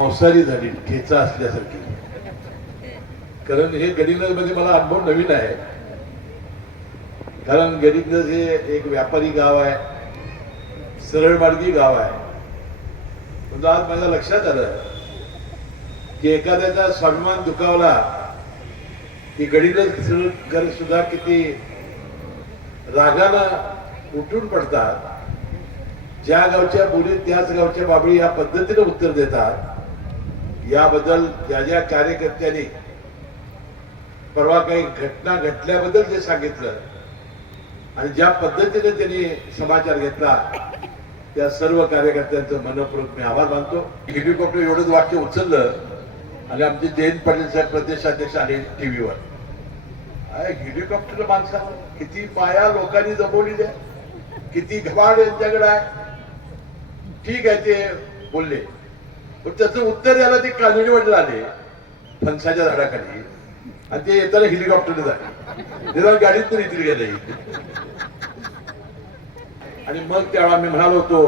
संसारी झाली ठेचा असल्यासारखी. कारण हे गडिंग्लजमध्ये म्हणजे मला अनुभव नवीन आहे. कारण गडिंग्लज हे एक व्यापारी गाव आहे. सरळ मार्गी गाव आहे. म्हणजे आज माझ्या लक्षात आलं की एखाद्याचा स्वाभिमान दुखावला की गडिंग्लज सुद्धा किती रागानं उठून पडतात. ज्या गावच्या बोलीत त्याच गावच्या बाबळी या पद्धतीने उत्तर देतात. याबद्दल ज्या ज्या कार्यकर्त्यांनी परवा काही घटना घडल्याबद्दल जे सांगितलं आणि ज्या पद्धतीने त्यांनी समाचार घेतला त्या सर्व कार्यकर्त्यांचं मनपूर्वक मी आभार मानतो. हेलिकॉप्टर एवढंच वाक्य उचललं आणि आमचे जयंत पाटील साहेब प्रदेशाध्यक्ष आले टीव्हीवर. हेलिकॉप्टर माणसा किती माया लोकांनी जमवली आहे किती घबाड यांच्याकडे आहे ठीक आहे ते बोलले. पण त्याचं उत्तर द्यायला ते काजूनी वडील आले फणसाच्या झाडाखाली आणि ते येताना हेलिकॉप्टरने झाले. गाडीत तर इथे गेले. आणि मग त्यावेळा मी म्हणालो होतो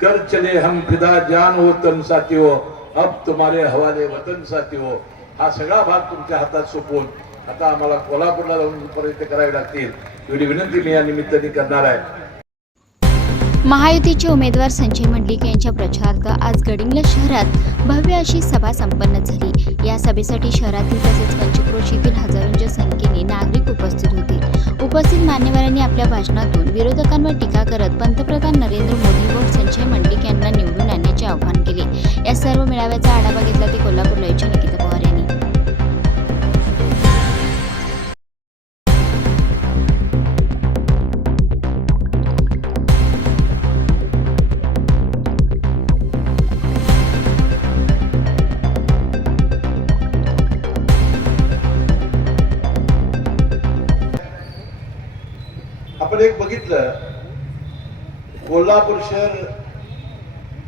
कर चले हम फिदा जान हो तन साथी हो अब तुम्हारे हवाले वतन साथी हो हा सगळा भाग तुमच्या हातात सोपवून आता आम्हाला कोल्हापूरला जाऊन पर्यंत करावे लागतील. एवढी विनंती मी या निमित्ताने करणार आहे. महायुतीचे उमेदवार संजय मंडलिक यांच्या प्रचारार्थ आज गडिंग्लज शहरात भव्य अशी सभा संपन्न झाली. या सभेसाठी शहरातील तसेच पंचक्रोशीतील हजारोंच्या संख्येने नागरिक उपस्थित होते. उपस्थित मान्यवरांनी आपल्या भाषणातून विरोधकांवर टीका करत पंतप्रधान नरेंद्र मोदी व संजय मंडलिक यांना निवडून आणण्याचे आवाहन केले. या सर्व मेळाव्याचा आढावा घेतला ते कोल्हापूर लयच्या एक बघितलं कोल्हापूर शहर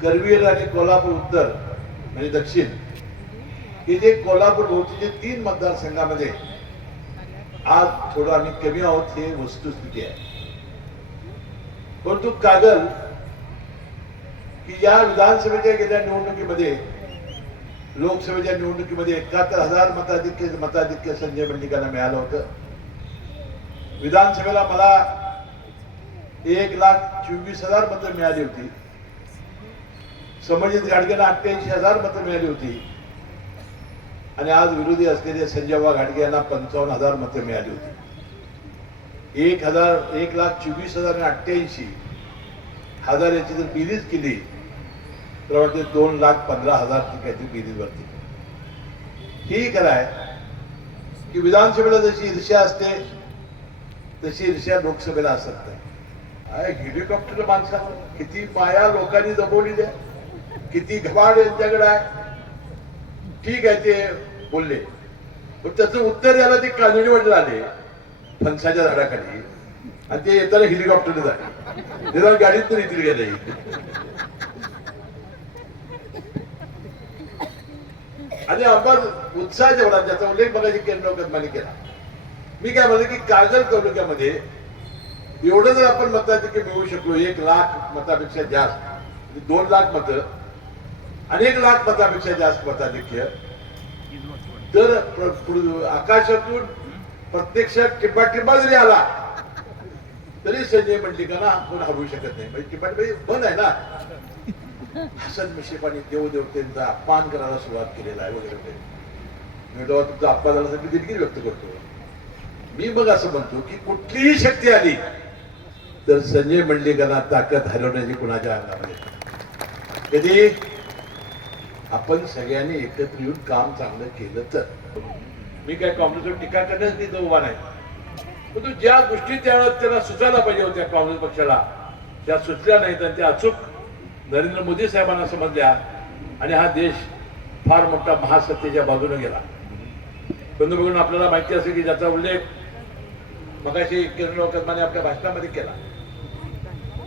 करवीर आणि कोल्हापूर उत्तर म्हणजे दक्षिण. हे जे कोल्हापूर भोवतीचे तीन मतदारसंघामध्ये आज थोडं आम्ही कमी आहोत हे वस्तुस्थिती आहे. परंतु कागल की या विधानसभेच्या गेल्या निवडणुकीमध्ये लोकसभेच्या निवडणुकीमध्ये एकाहत्तर हजार मताधिक्य मताधिक्य संजय मंडिकांना मिळालं होतं. विधानसभेला मला एक लाख चोवीस हजार मतं मिळाली होती. समजित गाडगेला अठ्ठ्याऐंशी हजार मतं मिळाली होती. आणि आज विरोधी असलेले संजयबा घाटगे यांना पंचावन्न हजार मतं मिळाली होती. एक हजार एक लाख चोवीस हजार आणि अठ्ठ्याऐंशी हजार याची जर बेरीज केली तर वाटते दोन लाख पंधरा हजार काहीतरी बेरीज वरती. ही खरं आहे की विधानसभेला जशी ईर्ष्या असते तशी ईर्ष्या लोकसभेला असत नाही हेलिकॉप्टर माणसा. किती माया लोकांनी जमवली द्या किती घबाड यांच्याकडे आहे. ठीक आहे ते बोलले. पण त्याचं उत्तर द्यायला ते कानडी म्हटलं आले फणसाच्या झाडाखाली. आणि ते येताना हेलिकॉप्टरने झाले निदान गाडीत तर इथे गेले. आणि आपण उत्साह जेवढा त्याचा उल्लेख बघायची केंद्र माने केला. मी काय म्हणतो की कागल तालुक्यामध्ये एवढं जर आपण मताधिक्य मिळवू शकलो एक लाख मतापेक्षा जास्त म्हणजे दोन लाख मत अनेक लाख मतापेक्षा जास्त मताधिक्य तर पुढं आकाशातून प्रत्यक्षात टिप्पा टिपा जरी आला तरी संजय म्हटली का ना आपण हरवू शकत नाही. म्हणजे टिपा टिपा बंद आहे ना. हसन मुश्रीफांनी देवदेवतेंचा अपमान करायला सुरुवात केलेला आहे वगैरे मी तुमचा अपमान झाला तर मी दिलगिरी व्यक्त करतो. मी मग असं म्हणतो की कुठलीही शक्ती आली तर संजय मंडलिकांना ताकद हलवण्याची कुणाच्या अंगामध्ये? कधी? आपण सगळ्यांनी एकत्र येऊन काम चांगलं केलं तर. मी काय काँग्रेसवर टीका करण्यास तिथं उभा नाही. परंतु ज्या गोष्टी त्या सुचायला पाहिजे होत्या काँग्रेस पक्षाला त्या सुचल्या नाहीत आणि त्या अचूक नरेंद्र मोदी साहेबांना समजल्या आणि हा देश फार मोठा महासत्तेच्या बाजूने गेला. बंधू बघून आपल्याला माहिती असेल की ज्याचा उल्लेख मगाशी किरण लोकमाने आपल्या भाषणामध्ये केला.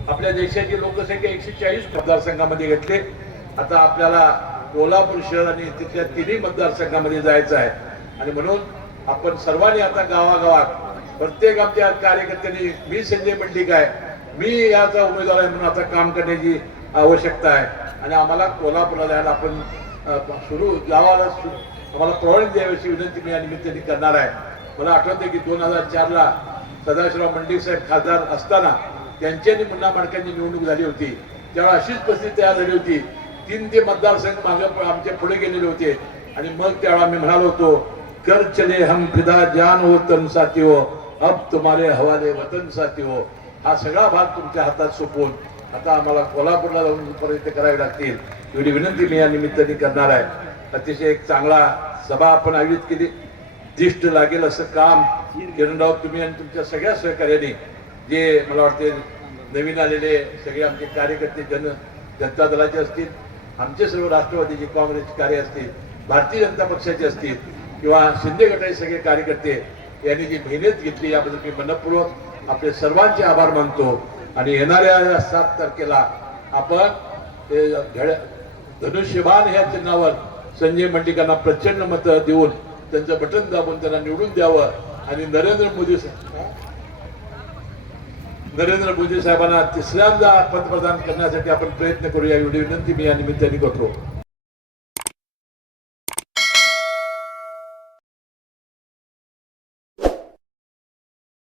आपल्या देशाची लोकसंख्या एकशे चाळीस मतदारसंघामध्ये घेतले. आता आपल्याला कोल्हापूर शहर आणि तिथल्या तिन्ही मतदारसंघामध्ये जायचं आहे. आणि म्हणून आपण सर्वांनी आता गावागावात प्रत्येक आमच्या कार्यकर्त्यांनी मी संजय मंडिक आहे. मी याचा उमेदवार आहे म्हणून आता काम करण्याची आवश्यकता आहे. आणि आम्हाला कोल्हापूरला जायला आपण सुरू गावाला आम्हाला परवानगी द्यावी विनंती मी या निमित्ताने करणार आहे. मला आठवते की दोन हजार चारला सदाशिवराव मंडिक साहेब खासदार असताना त्यांच्यानी मुन्ना माडकांची निवडणूक झाली होती. त्यावेळेला अशीच परिस्थिती तयार झाली होती. तीन ते मतदारसंघ मागे आमच्या पुढे गेलेले होते. आणि मग त्यावेळी आम्ही म्हणालो होतो कर चले हम फिदा जान हो तन साथी हो अब तुम्हारे हवाले वतन साथी हो हा सगळा भाग तुमच्या हातात सोपवून आता आम्हाला कोल्हापूरला जाऊन पर्यंत करावे लागतील. एवढी विनंती मी या निमित्ताने करणार आहे. अतिशय एक चांगला सभा आपण आयोजित केली. दिष्ट लागेल असं काम किरणराव तुम्ही आणि तुमच्या सगळ्या सहकार्याने जे मला वाटते नवीन आलेले सगळे आमचे कार्यकर्ते जन जनता दलाचे असतील आमचे सर्व राष्ट्रवादीचे काँग्रेसचे कार्य असतील भारतीय जनता पक्षाचे असतील किंवा शिंदे गटाचे सगळे कार्यकर्ते यांनी जी मेहनत घेतली याबद्दल मी मनपूर्वक आपले सर्वांचे आभार मानतो. आणि येणाऱ्या सात तारखेला आपण ते धनुष्यबाण ह्या चिन्हावर संजय मंडिकांना प्रचंड मत देऊन त्यांचं बटन दाबून त्यांना निवडून द्यावं. आणि नरेंद्र मोदी सा- नरेंद्र मोदी साहेबांना तिसऱ्यांदा पंतप्रधान करण्यासाठी आपण प्रयत्न करूया. एवढी विनंती मी या निमित्ताने करतो.